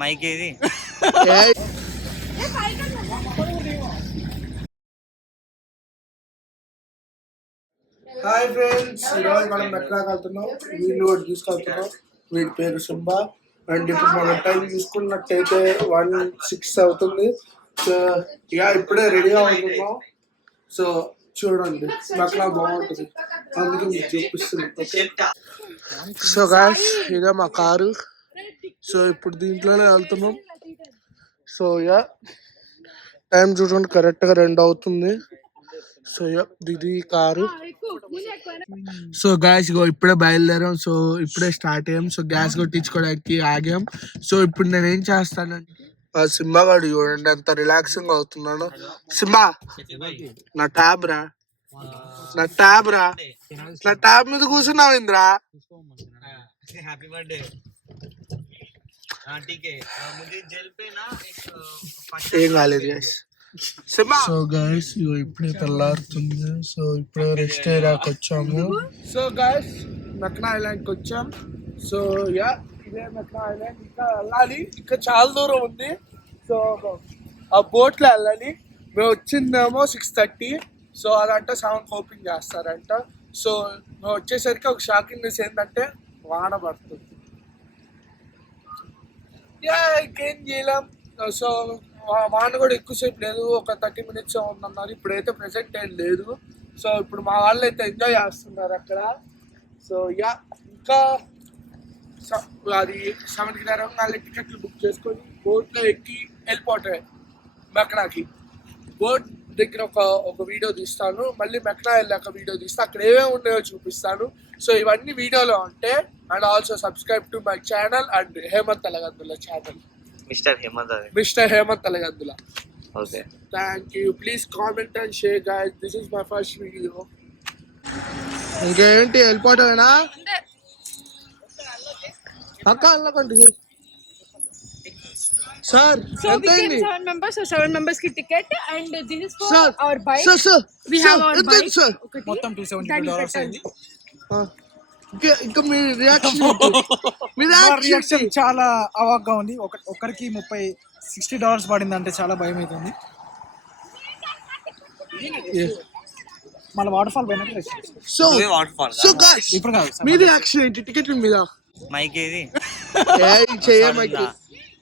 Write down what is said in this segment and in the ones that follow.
Mic ఏది? Hi friends, ఈరోజు మనం మెట్రాకి వెళ్తున్నాం. వీళ్ళు కూడా తీసుకెళ్తున్నాం. వీడి పేరు సుబ్బా. అండ్ ఇప్పుడు మనం టైం చూసుకున్నట్టయితే 1:06 అవుతుంది. సో ఇక ఇప్పుడే రెడీగా అవుతున్నాం. సో చూడండి, మెట్రా బాగుంటుంది, అందుకే మీకు చూపిస్తున్నాం. సో గాయ్స్, ఇదే మా కారు. సో ఇప్పుడు దీంట్లోనే వెళ్తున్నాం. సో ఇక టైం చూడండి, కరెక్ట్గా 2 అవుతుంది. సో ఇది కారు. సో గ్యాస్ ఇప్పుడే బయలుదేరాం. సో ఇప్పుడే స్టార్ట్ అయ్యాం. సో గ్యాస్ కొట్టించుకోవడానికి ఆగాం. సో ఇప్పుడు నేను ఏం చేస్తానంటే, సింబా గారు చూడండి ఎంత రిలాక్సింగ్ అవుతున్నాను. సింబా, నా ట్యాబ్ రా, నా ట్యాబ్ మీద కూర్చున్నావు ఇంద్రా. Happy birthday. ఏం కాలేదు గ్యాస్. సో గైస్ ఇప్పుడే తెల్లారుతుంది. సో ఇప్పుడే రెస్ట్ ఏరియాకి వచ్చాము. సో గైస్ మెక్నా ఐలాండ్కి వచ్చాం. సో ఇదే మెక్నా ఐలాండ్. ఇంకా వెళ్ళాలి, ఇంకా చాలా దూరం ఉంది. సో ఆ బోట్లో వెళ్ళాలి. మేము వచ్చిందేమో 6:30. సో అదంటే 7 ఓపెన్ చేస్తారంట. సో మేము వచ్చేసరికి ఒక షాకింగ్ న్యూస్ ఏంటంటే వాన పడుతుంది. ఇంకేం చేయలేం. సో వాన కూడా ఎక్కువసేపు లేదు, ఒక 30 minutes ఉందన్నారు. ఇప్పుడైతే ప్రెసెంట్ ఏం లేదు. సో ఇప్పుడు మా వాళ్ళు అయితే ఎంజాయ్ చేస్తున్నారు అక్కడ. సో ఇంకా అది 7కి తరగతి టికెట్లు బుక్ చేసుకొని బోట్లో ఎక్కి వెళ్ళిపోతాయి మెక్నాకి. బోట్ దగ్గర ఒక వీడియో తీస్తాను, మళ్ళీ మెక్నా వెళ్ళాక వీడియో తీస్తాను, అక్కడ ఏమేమి ఉన్నాయో చూపిస్తాను. సో ఇవన్నీ వీడియోలో ఉంటాయి. And also subscribe to my channel and Hemanth Alagandula channel, mister Hemanth Alagandula. Okay, thank you. Please comment and share guys. This is my first video. ఇంకేంటి వెళ్ళిపోతావేనా అక్క? వెళ్ళకండి sir. So we came 7 members, so 7 members ki ticket, and this is for our bike. Sir, we have our bike. Sir, మొత్తం $270 అయింది. ఇంకా మీ reaction చాలా అవాగ్గా ఉంది. ఒకరికి $60 పడింది అంటే చాలా భయం అవుతుంది. మళ్ళీ వాటర్ ఫాల్ పోయినట్టు. సో గాయ్స్, మీ రియాక్షన్ ఏంటి టికెట్ల మీద? మైక్ ఏది?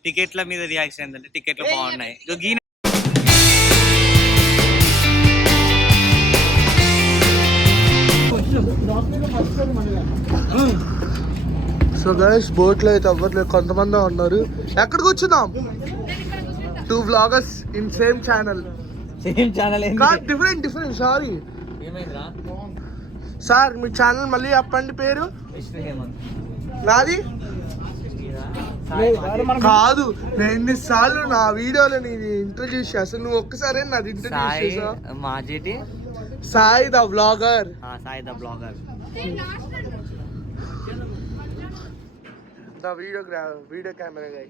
టికెట్ల మీద రియాక్షన్ ఏంటంటే టికెట్లు బాగున్నాయి. సో గైస్ బోట్లో అయితే అవ్వట్లేదు, కొంతమంది ఉన్నారు. ఎక్కడికి వచ్చినాం? 2 vloggers in same channel. Different. Sorry sir, me channel మళ్ళీ చెప్పండి పేరు. నాది కాదు, నేను ఎన్నిసార్లు నా వీడియోలో నేను ఇంట్రడ్యూస్ చేస్తాను, నువ్వు ఒక్కసారి నాది ఇంట్రడ్యూస్ చేసా. Sai the vlogger. The video camera guy.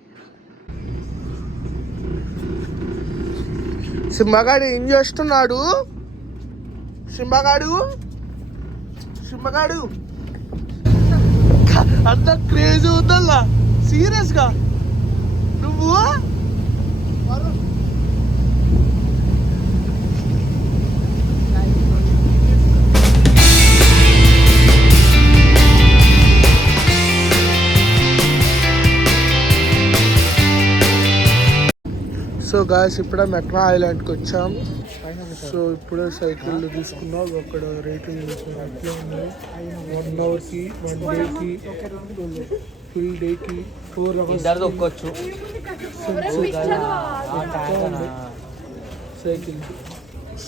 సింబగాడు ఏం చేస్తున్నాడు? సింబగాడు అంత క్రేజీ ఉందల్లా. సీరియస్ గా నువ్వు సో గాయస్ ఇప్పుడే మెక్నా ఐలాండ్కి వచ్చాం. సో ఇప్పుడే సైకిల్ తీసుకున్నాం. అక్కడ రేటింగ్ అట్లే ఉన్నాయి. 1 hourకి 1 డేకి ఫుల్ డేకి 4 hours సైకిల్.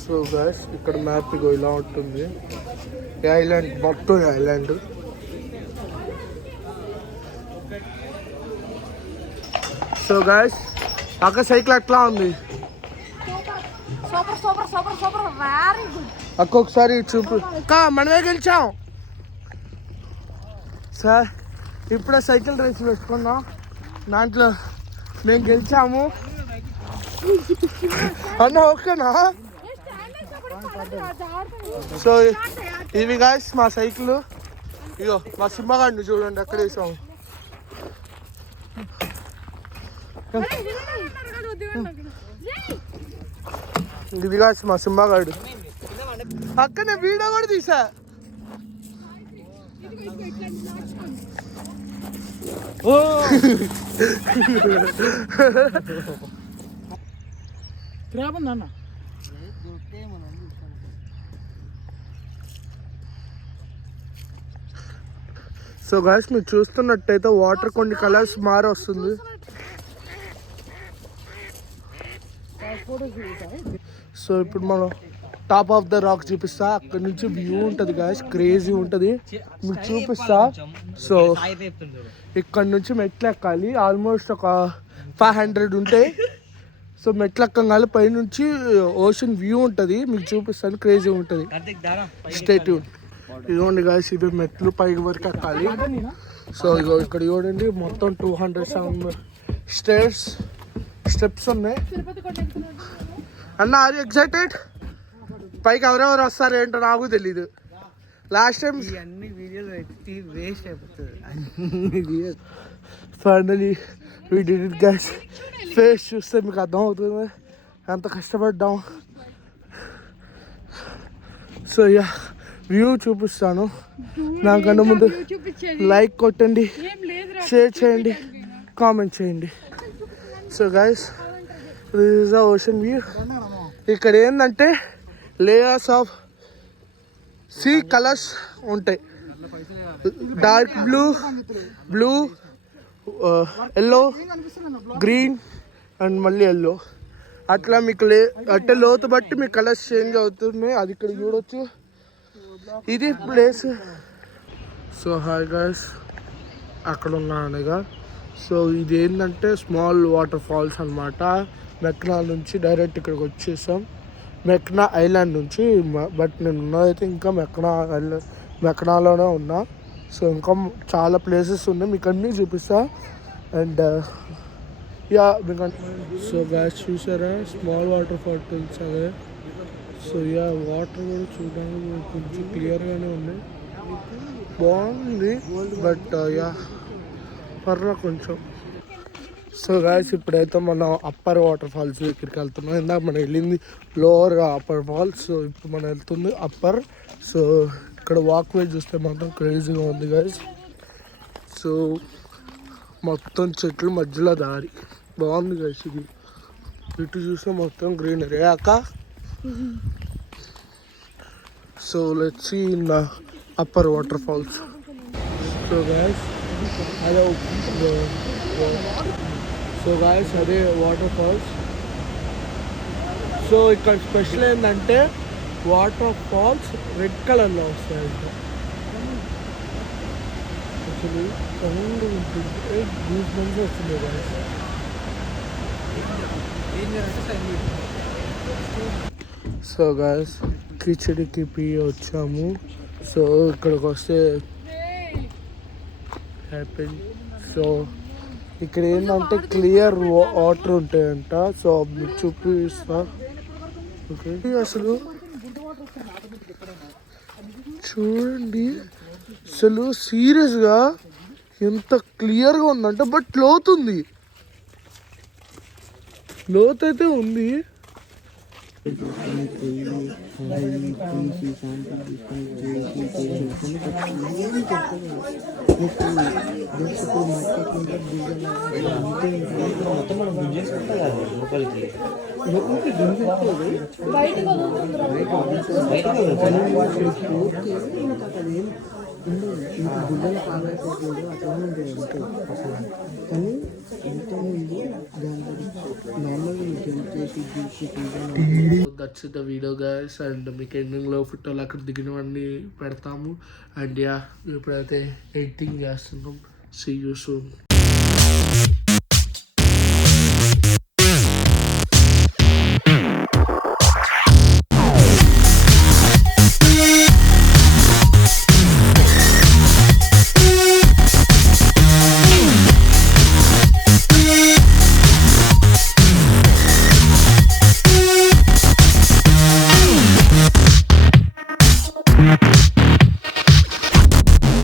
సో గాయస్ ఇక్కడ మ్యాప్ ఇగో ఇలా ఉంటుంది. ఐలాండ్ మొత్తం ఐలాండ్. సో గాయస్ అక్క సైకిల్ ఎట్లా ఉంది అక్క? ఒకసారి చూపు అక్క. మనమే గెలిచాం సార్. ఇప్పుడే సైకిల్ రేస్ పెట్టుకున్నాం, దాంట్లో మేము గెలిచాము అన్న. ఓకేనా? సో ఇవి గాయస్ మా సైకిల్. ఇగో మా సింహగాడిని చూడండి ఎక్కడ వేసాము. ఇది కాదు మా సింబాగాడు అక్కనే వీడియో కూడా తీసా. రాబోందన్న సో గాయస్ మీరు చూస్తున్నట్టయితే వాటర్ కొన్ని కలర్స్ మారి వస్తుంది. సో ఇప్పుడు మనం టాప్ ఆఫ్ ద రాక్ చూపిస్తా. అక్కడ నుంచి వ్యూ ఉంటుంది గాయస్, క్రేజీ ఉంటుంది, మీకు చూపిస్తా. సో ఇక్కడ నుంచి మెట్లు ఎక్కాలి, ఆల్మోస్ట్ ఒక 500 ఉంటాయి. సో మెట్లు ఎక్కగానే పైనుంచి ఓషన్ వ్యూ ఉంటుంది, మీకు చూపిస్తాను, క్రేజీ ఉంటుంది. Stay tune. ఇదిగోండి గాయస్, ఇవి మెట్లు పైకి వరకు ఎక్కాలి. సో ఇగో ఇక్కడ చూడండి మొత్తం 207 స్టెప్స్ ఉన్నాయి. అన్న ఆర్ యు ఎక్సైటెడ్? పైకి ఎవరెవరు వస్తారు ఏంటో నాకు తెలీదు. లాస్ట్ టైం అన్ని వీడియోలు ఎత్తి వేస్ట్ అయిపోతుంది. Finally we did it guys. Face చూస్తే మీకు అర్థం అవుతుంది ఎంత కష్టపడ్డాం. సో యా వ్యూ చూపిస్తాను. నాకన్నా ముందు లైక్ కొట్టండి, షేర్ చేయండి, కామెంట్ చేయండి. So guys this is the ocean view. ఇక్కడ ఏంటంటే లేయర్స్ ఆఫ్ సీ కలర్స్ ఉంటాయి. Dark blue, yellow, green and మళ్ళీ ఎల్లో. అట్లా మీకు అంటే లోతు బట్టి మీ కలర్స్ చేంజ్ అవుతున్నాయి. అది ఇక్కడ చూడొచ్చు. ఇది ప్లేస్. సో హాయ్ గైస్, అక్కడ ఉన్నానుగా. సో ఇది ఏంటంటే స్మాల్ వాటర్ ఫాల్స్ అనమాట. మెక్నా నుంచి డైరెక్ట్ ఇక్కడికి వచ్చేసాం, మెక్నా ఐలాండ్ నుంచి. బట్ నేను ఉన్నదైతే ఇంకా మెక్నాలోనే ఉన్నా. సో ఇంకా చాలా ప్లేసెస్ ఉన్నాయి, మీకు అన్నీ చూపిస్తా. అండ్ యా మీకు సో గ్యాస్ చూసారా స్మాల్ వాటర్ ఫాల్స్ అదే. సో యా వాటర్ కూడా చూడడానికి కొంచెం క్లియర్గానే ఉన్నాయి, బాగుంది. బట్ యా పర్లా కొంచెం. సో గాయస్ ఇప్పుడైతే మనం అప్పర్ వాటర్ ఫాల్స్ ఇక్కడికి వెళ్తున్నాం. ఇందాక మనం వెళ్ళింది లోవర్ అప్పర్ ఫాల్స్. సో ఇప్పుడు మనం వెళ్తుంది అప్పర్. సో ఇక్కడ వాక్వే చూస్తే మాత్రం క్రేజీగా ఉంది గాయస్. సో మొత్తం చెట్ల మధ్యలో దారి బాగుంది గాయస్. ఇది ఇటు చూస్తే మొత్తం గ్రీనరీ అక్క. So let's see in the upper waterfalls. So guys అదే అదే వాటర్ ఫాల్స్. సో ఇక్కడ స్పెషల్ ఏంటంటే వాటర్ ఫాల్స్ రెడ్ కలర్లో వస్తాయి. యాక్చువల్లీ సౌండ్ ఉంటుంది, గూస్ బంప్స్ వస్తుంది గాయస్. సో గాయస్ కిచడికి వచ్చాము. సో ఇక్కడికి వస్తే హ్యాపీ. సో ఇక్కడ ఏంటంటే క్లియర్ వాటర్ ఉంటాయంట. సో మీకు చూపిస్తా. ఓకే అసలు చూడండి, అసలు సీరియస్గా ఎంత క్లియర్గా ఉందంటే. బట్ లోతు అయితే ఉంది. That's the video guys. And మీకు ఎండింగ్లో ఫోటోలు అక్కడ దిగినవన్నీ పెడతాము. అండ్ యా ఇప్పుడైతే ఎడిటింగ్ చేస్తున్నాం. See you soon.